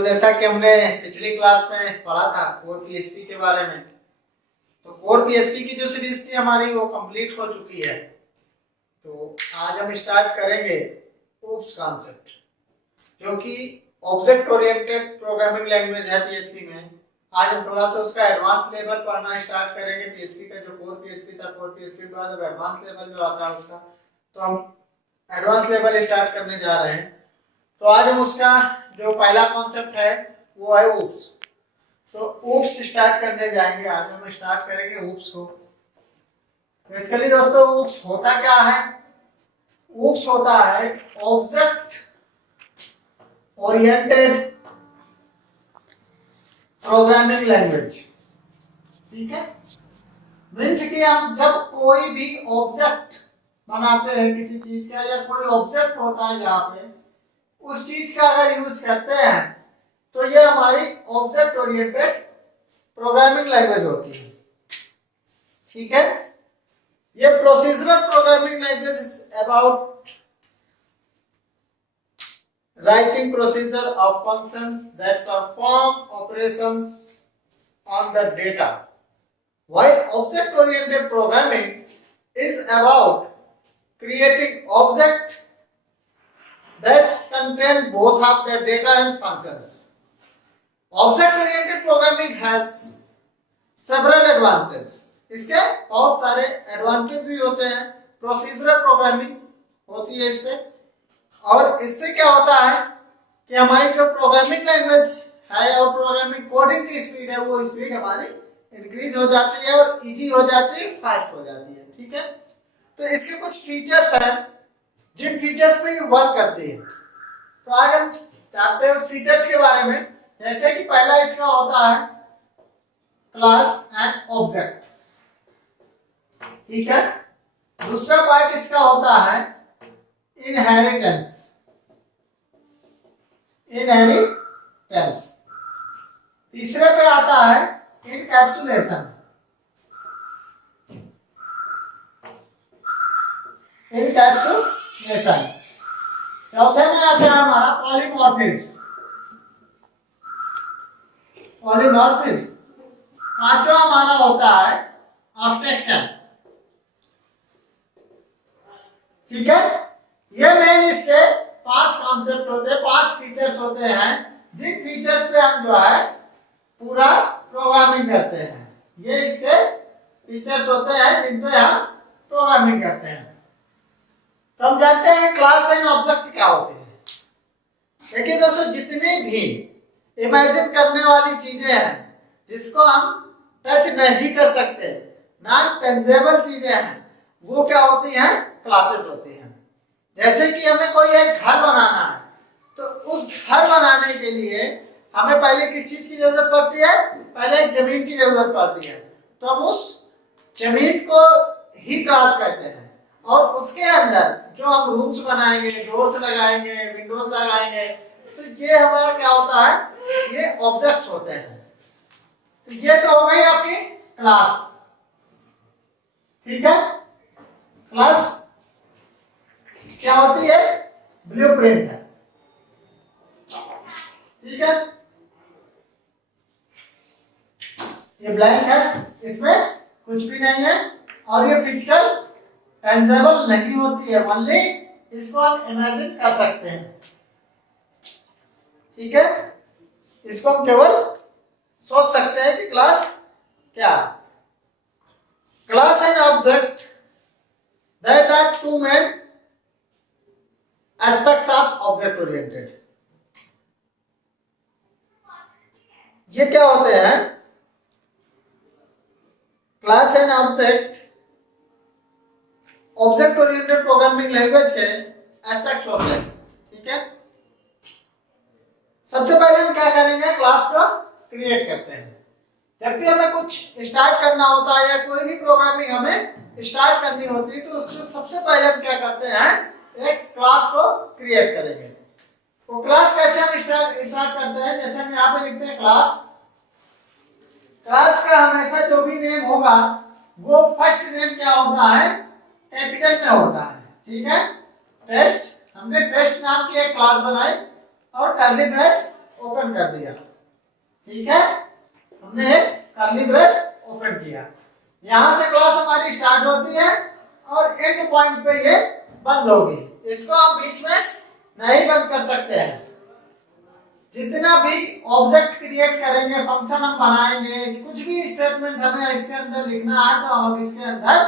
तो जैसा कि हमने पिछली क्लास में पढ़ा था कोर पीएचपी के बारे में, तो कोर पीएचपी की जो सीरीज थी हमारी वो कंप्लीट हो चुकी है। तो आज हम स्टार्ट करेंगे ओप्स कॉन्सेप्ट, जो कि ऑब्जेक्ट ओरिएंटेड प्रोग्रामिंग लैंग्वेज है पीएचपी में। आज हम थोड़ा सा उसका एडवांस लेवल पढ़ना स्टार्ट करेंगे। पीएचपी का जो कोर पीएचपी था, कोर पीएचपी के बाद अब एडवांस लेवल जो आता है उसका, तो हम एडवांस लेवल स्टार्ट करने जा रहे हैं। तो आज हम उसका जो पहला कॉन्सेप्ट है वो है ओप्स। तो ओप्स स्टार्ट करने जाएंगे। आज हम स्टार्ट करेंगे ओप्स को। बेसिकली दोस्तों ओप्स होता क्या है? ओप्स होता है ऑब्जेक्ट ओरिएंटेड प्रोग्रामिंग लैंग्वेज। ठीक है, मीन्स कि हम जब कोई भी ऑब्जेक्ट बनाते हैं किसी चीज का, या कोई ऑब्जेक्ट होता है जहाँ पे उस चीज का अगर यूज करते हैं तो ये हमारी ऑब्जेक्ट ओरिएंटेड प्रोग्रामिंग लैंग्वेज होती है। ठीक है, ये procedural programming language is about writing procedure of functions that perform operations on the data, while object oriented programming is about creating objects that contain both of the data and functions. Object oriented programming has several advantages. इसके बहुत सारे advantage भी होते हैं। Procedural programming होती है इसमें, और इससे क्या होता है कि हमारी जो प्रोग्रामिंग लैंग्वेज है और प्रोग्रामिंग कोडिंग की स्पीड है वो स्पीड हमारी इंक्रीज हो जाती है और इजी हो जाती है, फास्ट हो जाती है। ठीक है, तो इसके कुछ फीचर्स हैं जिन फीचर्स पे ये वर्क करती है। तो आज हम जानते हैं उस फीचर्स के बारे में। जैसे कि पहला इसका होता है क्लास एंड ऑब्जेक्ट। ठीक है, दूसरा पार्ट इसका होता है इनहेरिटेंस। तीसरे पे आता है इनकैप्सुलेशन। चौथे में आता है हमारा पॉलीमॉर्फिज्म। पांचवा हमारा होता है एब्स्ट्रैक्शन। ठीक है, ये मेन इसके 5 कॉन्सेप्ट होते हैं, 5 फीचर्स होते हैं जिन फीचर्स पे हम जो है पूरा प्रोग्रामिंग करते हैं। ये इसके फीचर्स होते हैं जिन पे हम प्रोग्रामिंग करते हैं। तो हम जानते हैं क्लास एंड ऑब्जेक्ट क्या होते हैं। देखिए दोस्तों, जितनी भी इमेजिन करने वाली चीजें हैं जिसको हम टच नहीं कर सकते, नॉन टेंजेबल चीजें हैं, वो क्या होती हैं? क्लासेस होती हैं। जैसे कि हमें कोई एक घर बनाना है, तो उस घर बनाने के लिए हमें पहले किस चीज की जरूरत पड़ती है? पहले एक जमीन की जरूरत पड़ती है। तो हम उस जमीन को ही क्लास कहते हैं, और उसके अंदर जो हम रूम्स बनाएंगे, डोर्स लगाएंगे, विंडोज लगाएंगे, तो ये हमारा क्या होता है? ये ऑब्जेक्ट्स होते हैं। तो ये तो हो गई आपकी क्लास। ठीक है, क्लास क्या होती है? ब्लूप्रिंट है। ठीक है, ये ब्लैंक है, इसमें कुछ भी नहीं है, और ये फिजिकल टेंजेबल नहीं होती है, ओनली इसको हम इमेजिन कर सकते हैं। ठीक है, इसको हम केवल सोच सकते हैं कि क्लास क्या। Class and object that are two main aspects of object oriented. ये क्या होते हैं? Class and object object oriented programming language के एस्पेक्ट्स होते हैं। ठीक है, सबसे पहले हम क्या करेंगे? क्लास को क्रिएट करते हैं। जब भी हमें कुछ स्टार्ट करना होता है या कोई भी प्रोग्रामिंग हमें स्टार्ट करनी होती है, तो उससे सबसे पहले हम क्या करते हैं? एक क्लास को क्रिएट करेंगे। तो क्लास कैसे हम स्टार्ट करते हैं? जैसे हम यहाँ पे लिखते हैं क्लास का हमेशा जो भी नेम होगा वो फर्स्ट नेम क्या होता है? कैपिटल में होता है। ठीक है, टेस्ट, हमने टेस्ट नाम की एक क्लास बनाई और कर्ली ब्रेस ओपन कर दिया, ठीक है, हमने एक कर्ली ब्रेस ओपन किया। यहां से क्लास हमारी स्टार्ट होती है और एंड पॉइंट पे ये बंद होगी। इसको हम बीच में नहीं बंद कर सकते हैं। जितना भी ऑब्जेक्ट क्रिएट करेंगे, फंक्शन हम बनाएंगे, कुछ भी स्टेटमेंट हमें इसके अंदर लिखना है तो हम इसके अंदर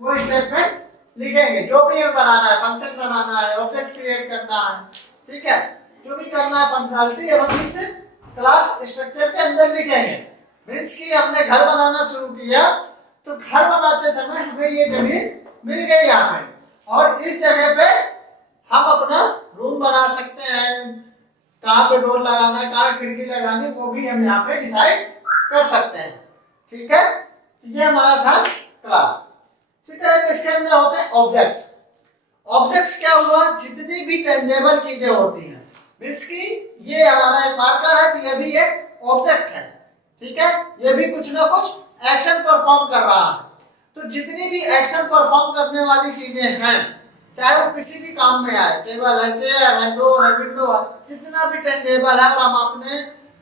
वो स्टेटमेंट लिखेंगे। जो भी हमें बनाना है, फंक्शन बनाना है, ऑब्जेक्ट क्रिएट करना है, ठीक है, जो भी करना है फंक्शनैलिटी हम इस क्लास स्ट्रक्चर के अंदर लिखेंगे। मीन्स कि हमने घर बनाना शुरू किया तो घर बनाते समय हमें ये जमीन मिल गई यहाँ पे, और इस जगह पे हम अपना रूम बना सकते हैं। कहाँ पे डोर लगाना है, कहाँ खिड़की लगानी, वो भी हम यहाँ पे डिसाइड कर सकते हैं, ठीक है। ये हमारा था क्लास। इसी तरह इसके अंदर होते हैं ऑब्जेक्ट्स। ऑब्जेक्ट्स क्या हुआ, जितनी भी टेंजेबल चीजें होती हैं, मीन्स कि ये हमारा एक मार्कर है तो ये भी एक ऑब्जेक्ट है, ठीक है, ये भी कुछ ना कुछ एक्शन परफॉर्म कर रहा है। तो जितनी भी एक्शन परफॉर्म करने वाली चीजें हैं, चाहे वो किसी भी काम में आए, टेबल है, चेयर है, डोर है, विंडो है, जितना भी टेंजेबल है और हम अपने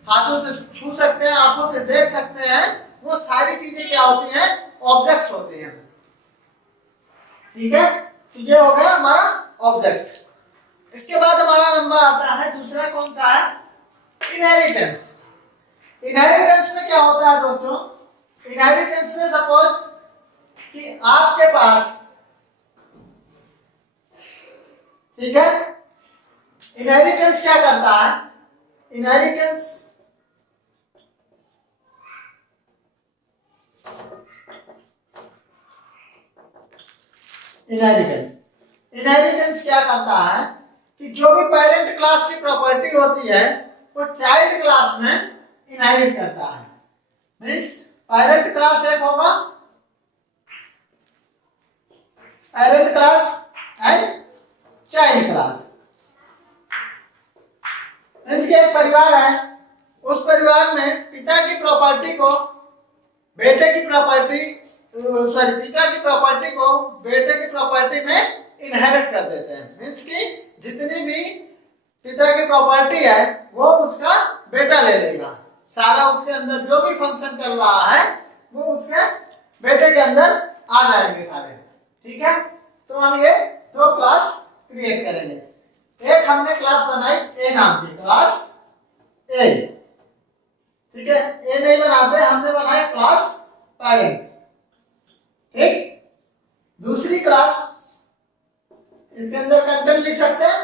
हाथों से छू सकते हैं, आंखों से देख सकते हैं, वो सारी चीजें क्या होती हैं, ऑब्जेक्ट्स होती हैं, ठीक है। तो ये हो गया हमारा ऑब्जेक्ट। इसके बाद हमारा नंबर आता है दूसरा, कौन सा है, इनहेरिटेंस। इनहेरिटेंस में क्या होता है दोस्तों, इनहेरिटेंस में सपोज कि आपके पास, ठीक है, इनहेरिटेंस क्या करता है, इनहेरिटेंस इनहेरिटेंस क्या करता है कि जो भी पेरेंट क्लास की प्रॉपर्टी होती है वो चाइल्ड क्लास में इनहेरिट करता है। मीन्स पेरेंट क्लास एक होगा, parent class and child class. Means कि एक परिवार है, उस परिवार में पिता की प्रॉपर्टी को बेटे की प्रॉपर्टी, सॉरी, पिता की प्रॉपर्टी को बेटे की प्रॉपर्टी में इनहेरिट कर देते हैं। मीन्स कि जितनी भी पिता की प्रॉपर्टी है वो उसका बेटा ले लेगा, सारा उसके अंदर जो भी फंक्शन चल रहा है वो उसके बेटे के अंदर आ जाएंगे सारे, ठीक है। तो हम ये दो क्लास क्रिएट करेंगे। एक हमने क्लास बनाई ए नाम की, क्लास ए, ठीक है, ए नहीं बनाते, हमने बनाया क्लास पेरेंट, ठीक। दूसरी क्लास, इसके अंदर कंटेंट लिख सकते हैं,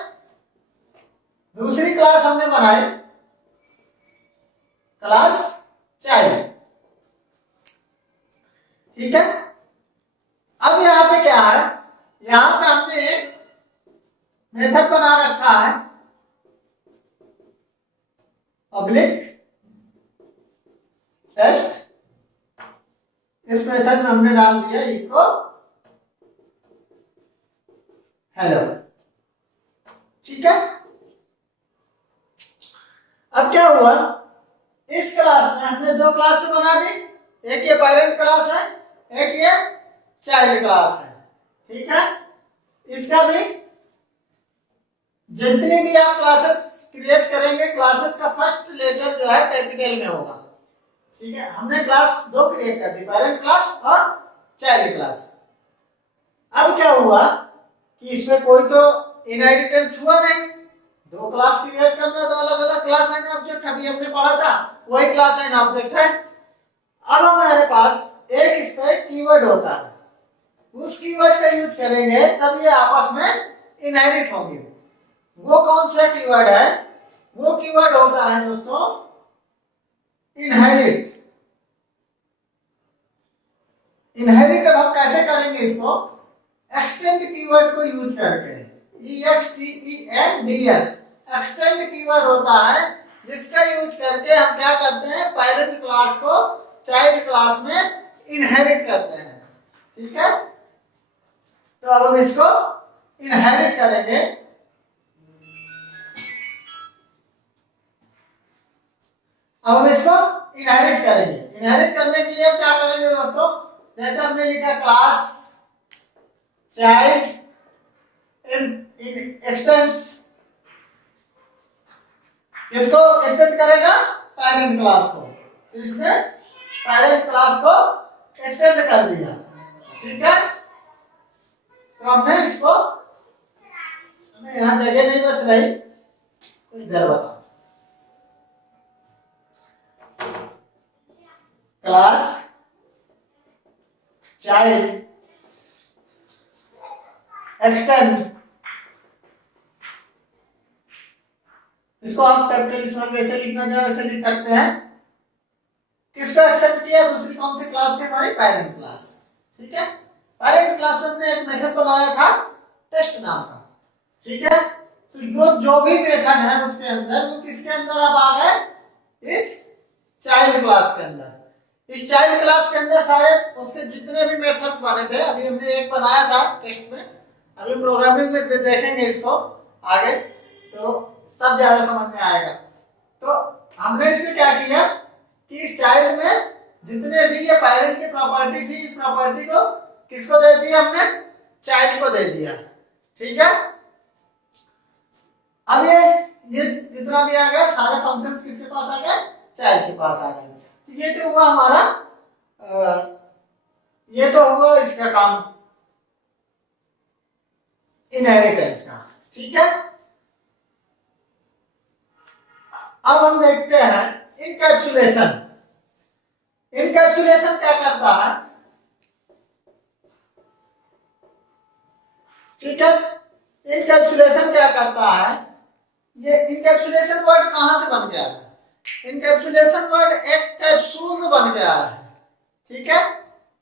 दूसरी क्लास हमने बनाई क्लास चाइल्ड, ठीक है। अब यहाँ पे क्या है, यहाँ पे हमने एक मेथड बना रखा है पब्लिक टेस्ट। इस मेथड में हमने डाल दिया इको हेलो, ठीक है। अब क्या हुआ, इस क्लास में हमने दो क्लास तो बना दी, एक ये पेरेंट क्लास है, एक ये चाइल्ड क्लास है, ठीक है। इसका भी जितनी भी आप क्लासेस क्रिएट करेंगे, क्लासेस का फर्स्ट लेटर जो है कैपिटल में होगा, ठीक है। हमने क्लास दो क्रिएट कर दी, पेरेंट क्लास और चाइल्ड क्लास। अब क्या हुआ कि इसमें कोई तो इनहेरिटेंस हुआ नहीं, दो क्लास क्रिएट करना तो अलग अलग क्लास एंड ऑब्जेक्ट, अभी हमने पढ़ा था वही क्लास एंड ऑब्जेक्ट है। अब हमारे पास एक इस पे कीवर्ड होता है, उस कीवर्ड का यूज करेंगे तब ये आपस में इनहेरिट होंगे। वो कौन सा कीवर्ड है, वो कीवर्ड होता है दोस्तों इनहेरिट। इनहेरिट अब हम कैसे करेंगे इसको, एक्सटेंड कीवर्ड को यूज करके, EXTENDS एक्सटेंड कीवर्ड होता है, जिसका यूज करके हम क्या करते हैं, पेरेंट क्लास को चाइल्ड क्लास में इनहेरिट करते हैं, ठीक है। तो अब हम इसको इनहेरिट करेंगे। अब हम इसको इनहेरिट करेंगे। इनहेरिट करने के लिए हम क्या करेंगे दोस्तों, जैसे हमने लिखा क्लास चाइल्ड इन एक्सटेंड्स किसको एक्सटेंड करेगा? पेरेंट क्लास को। इसने पेरेंट क्लास को एक्सटेंड कर दिया, ठीक है। तो हमने इसको, हमें यहाँ जगह नहीं बच रही, इधर बता, क्लास चाइल्ड एक्सटेंड, इसको आप कैपिटल स्मॉल जैसे लिखना चाहे वैसे लिख सकते हैं। किसको एक्सेप्ट किया? दूसरी कौन सी क्लास थी हमारी? पेरेंट क्लास, ठीक है। पेरेंट क्लास में हमने एक मेथड बनाया था टेस्ट नाम का, ठीक है। तो जो भी मेथड है उसके अंदर, वो किसके अंदर अब आ गए? इस चाइल्ड क्लास के अंदर। इस चाइल्ड क्लास के अंदर सारे उसके जितने भी मेथड्स बने थे, अभी हमने एक बनाया था टेस्ट में, अभी प्रोग्रामिंग में देखेंगे इसको आगे, तो सब ज्यादा समझ में आएगा। तो हमने इसमें क्या किया कि इस चाइल्ड में जितने भी ये पेरेंट की प्रॉपर्टी थी, इस प्रॉपर्टी को किसको दे दिया? हमने चाइल्ड को दे दिया, ठीक है। अब ये जितना भी आ गया सारे फंक्शंस किसके पास आ गए? चाइल्ड के पास आ गए। ये तो हुआ हमारा ये तो हुआ इसका काम इनहेरिटेंस का, ठीक है। अब हम देखते हैं इनकैप्सुलेशन। इनकैप्सुलेशन क्या करता है? ठीक है, इनकैप्सुलेशन क्या करता है? ये इनकैप्सुलेशन वर्ड कहां से बन गया है? इनकैप्सुलेशन वर्ड एक कैप्सूल से बन गया है, ठीक है।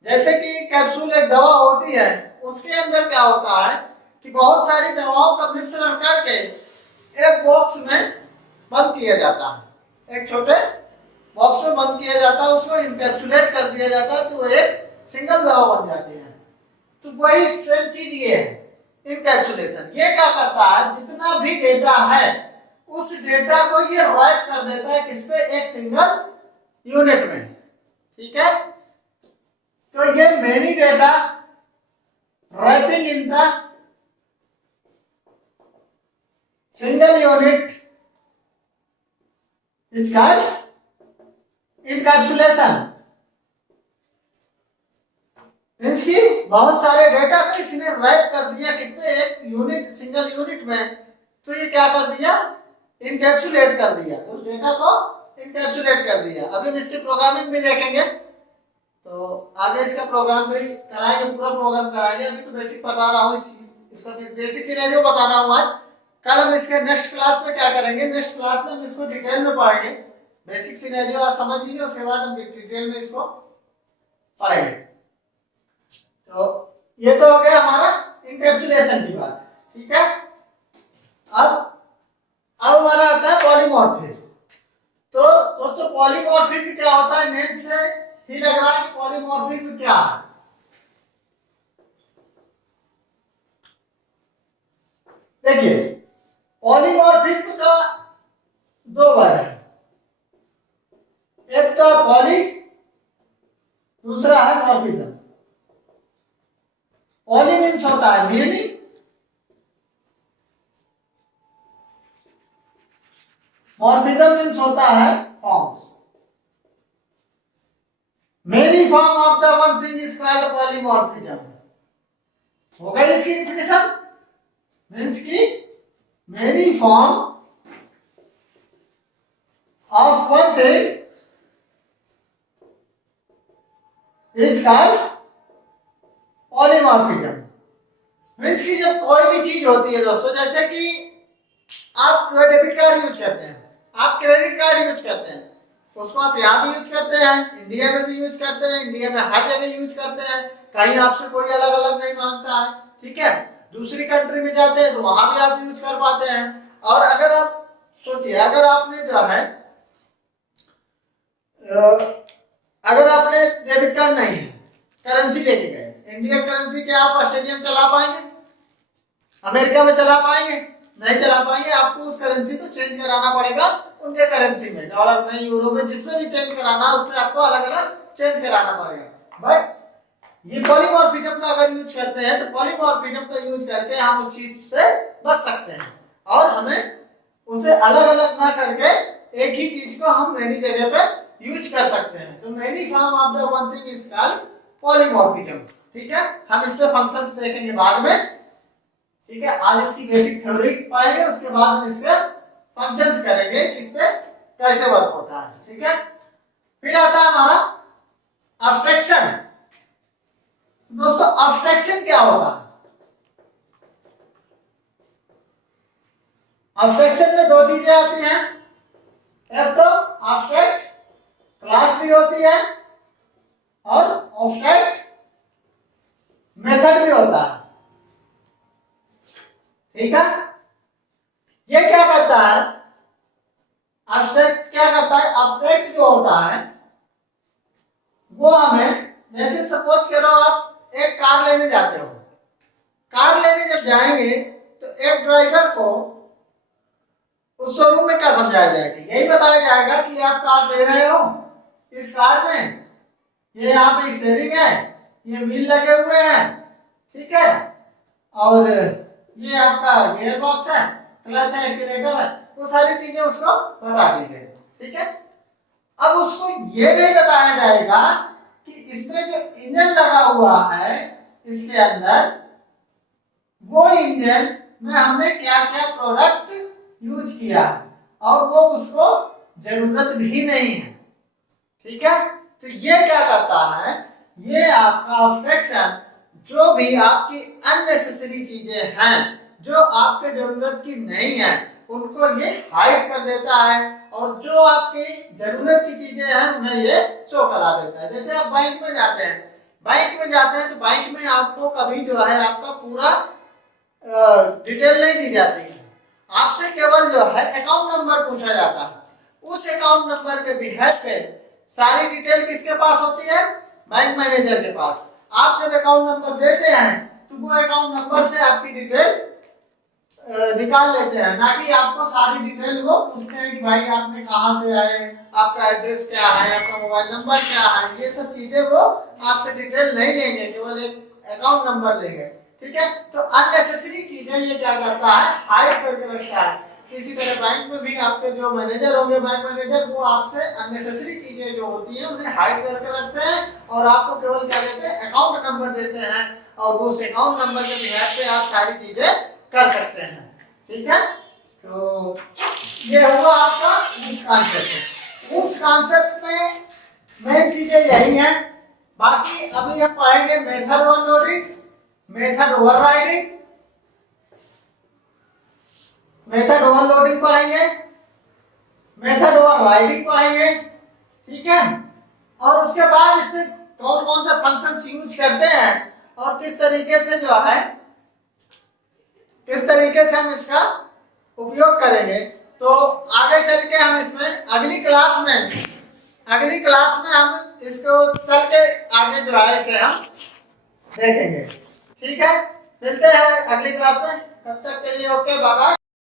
जैसे कि कैप्सूल एक दवा होती है, उसके अंदर क्या होता है कि बहुत सारी दवाओं का मिश्रण करके एक बॉक्स में बंद किया जाता है, एक छोटे बॉक्स में बंद किया जाता है, उसको इनकैप्सुलेट कर दिया जाता है, तो वो एक सिंगल दवा बन जाती है। तो वही सेम चीज ये है इनकैप्सुलेशन। ये क्या करता है? जितना भी डेटा है उस डेटा को ये रैप कर देता है किस पे? एक सिंगल यूनिट में, ठीक है। तो ये many data wrapping in the single unit is called encapsulation. Means की बहुत सारे डेटा को इसने रैप कर दिया किस पे? एक यूनिट, सिंगल यूनिट में। तो ये क्या कर दिया? इनकैप्सुलेट कर दिया, उस डेटा को इनकैप्सुलेट कर दिया। अभी हम इसकी प्रोग्रामिंग भी देखेंगे, तो आगे इसका प्रोग्राम भी कराएंगे, पूरा प्रोग्राम कराएंगे। अभी तो बेसिक बता रहा हूँ, इसका बेसिक सिनेरियो बता रहा हूँ आज। कल हम इसके नेक्स्ट क्लास में क्या करेंगे? नेक्स्ट क्लास में हम इसको डिटेल में पढ़ेंगे। बेसिक सिनेरियो आज समझ लीजिए, उसके बाद हम डिटेल में इसको पढ़ेंगे। तो ये तो हो गया हमारा इनकैप्सुलेशन की बात, ठीक है। अब हमारा आता है पॉलीमॉर्फिज्म। तो दोस्तों पॉलीमॉर्फिज्म क्या होता है? नेम से ही लग रहा है कि पॉलीमॉर्फिज्म क्या है। देखिए पॉलीमॉर्फिज्म का दो वर्ड है, एक तो पॉली, दूसरा है मॉर्फिज्म। पॉली मीन्स होता है मेनी, मॉर्फिज्म मीन्स होता है forms. Many form of the one thing is called polymorphism. हो गई इसकी डेफिनेशन? मीन्स की many form of one thing is called polymorphism. Means की जब कोई भी चीज होती है दोस्तों, जैसे कि आप डेबिट कार्ड यूज करते हैं, आप क्रेडिट कार्ड यूज करते हैं, उसको आप यहाँ भी यूज करते हैं, इंडिया में भी यूज करते हैं, इंडिया में हर जगह यूज करते हैं, कहीं आपसे कोई अलग अलग नहीं मांगता है, ठीक है। दूसरी कंट्री में जाते हैं तो वहां भी आप यूज कर पाते हैं। और अगर आप सोचिए, अगर आपने जो है अगर आपने डेबिट कार्ड नहीं है, करेंसी लेके गए, इंडियन करेंसी के आप ऑस्ट्रेलिया में चला पाएंगे? अमेरिका में चला पाएंगे? नहीं चला पाएंगे। आपको उस करेंसी को चेंज कराना पड़ेगा उनके करेंसी में, डॉलर में, यूरो में, जिसमें भी चेंज कराना है उसमें आपको अलग अलग चेंज कराना पड़ेगा। बट ये पॉलीमॉर्फिज्म का अगर यूज करते हैं तो पॉलीमॉर्फिज्म का यूज करके हम उस चीज से बच सकते हैं और हमें उसे अलग अलग ना करके एक ही चीज को हम मेनी जगह पे यूज कर सकते हैं। तो many form of the one thing is called polymorphism. ठीक है, हम इस पे फंक्शंस देखेंगे बाद में। ठीक है, आज इसकी बेसिक थ्योरी पढ़ेंगे, उसके बाद हम इसके फंक्शंस करेंगे कि इस पे कैसे वर्क होता है। ठीक है, फिर आता है हमारा अब्स्ट्रैक्शन। दोस्तों अब्स्ट्रैक्शन क्या होता है? अब्स्ट्रैक्शन में दो चीजें आती हैं, एक तो अब्स्ट्रैक्ट क्लास भी होती है और अब्स्ट्रैक्ट मेथड भी होता है। ठीक है, ये क्या करता है? अब्स्ट्रैक्ट क्या करता है? अब्स्ट्रैक्ट जो होता है वो हमें, जैसे सपोज करो आप एक कार लेने जाते हो, कार लेने जब जाएंगे तो एक ड्राइवर को उस शोरूम में क्या समझाया जाएगा? यही बताया जाएगा कि आप कार ले रहे हो, इस कार में ये यहाँ पे स्टीयरिंग है, ये व्हील लगे हुए हैं, ठीक है, और ये आपका गियर बॉक्स है, क्लच है, एक्सीलरेटर है, वो सारी चीजें उसको बता दी गई। ठीक है, अब उसको ये नहीं बताया जाएगा कि इसमें जो इंजन लगा हुआ है इसके अंदर, वो इंजन में हमने क्या क्या प्रोडक्ट यूज किया है और वो उसको जरूरत भी नहीं है। ठीक है, तो ये क्या करता है? ये आपका अब्स्ट्रैक्शन जो भी आपकी अननेसेसरी चीजें हैं, जो आपके जरूरत की नहीं है, उनको ये हाइड कर देता है, और जो आपकी जरूरत की चीजें हैं उन्हें ये शो करा देता है। जैसे आप बैंक में जाते हैं, बैंक में जाते हैं तो बैंक में आपको कभी जो है आपका पूरा डिटेल नहीं दी जाती है, आपसे केवल जो है अकाउंट नंबर पूछा जाता है। उस अकाउंट नंबर के बिहेव पे सारी डिटेल किसके पास होती है? बैंक मैनेजर के पास। आप जब अकाउंट नंबर देते हैं तो वो अकाउंट नंबर से आपकी डिटेल निकाल लेते हैं, ना कि आपको सारी डिटेल वो पूछते हैं कि भाई आपने कहाँ से आए, आपका एड्रेस क्या है, आपका मोबाइल नंबर क्या है, ये सब चीजें वो आपसे डिटेल नहीं लेंगे, केवल एक अकाउंट नंबर लेंगे। ठीक है, तो अननेसेसरी चीजें ये क्या करता है? हाइड करके रखता है। इसी तरह बैंक में भी आपके जो मैनेजर होंगे, बैंक मैनेजर, वो आपसे अननेसेसरी चीजें जो होती हैं उन्हें हाइड करके रखते हैं और आपको केवल क्या देते हैं? अकाउंट नंबर देते हैं, और वो उस अकाउंट नंबर के बिहाफ पे आप सारी चीजें कर सकते हैं। ठीक है, तो ये हुआ आपका ऊप्स कॉन्सेप्ट। ऊप्स कॉन्सेप्ट में मेन चीजें यही हैं। बाकी अभी हम पढ़ेंगे method overloading, method overriding, method overloading पढ़ेंगे, मेथड ओवरराइडिंग पढ़ेंगे। ठीक है, और उसके बाद इसमें कौन कौन से फंक्शंस यूज करते हैं और किस तरीके से जो है, किस तरीके से हम इसका उपयोग करेंगे, तो आगे चल के हम इसमें अगली क्लास में हम इसको चल के आगे जो है इसे हम देखेंगे। ठीक है, मिलते हैं अगली क्लास में, तब तक के लिए ओके, बाय बाय।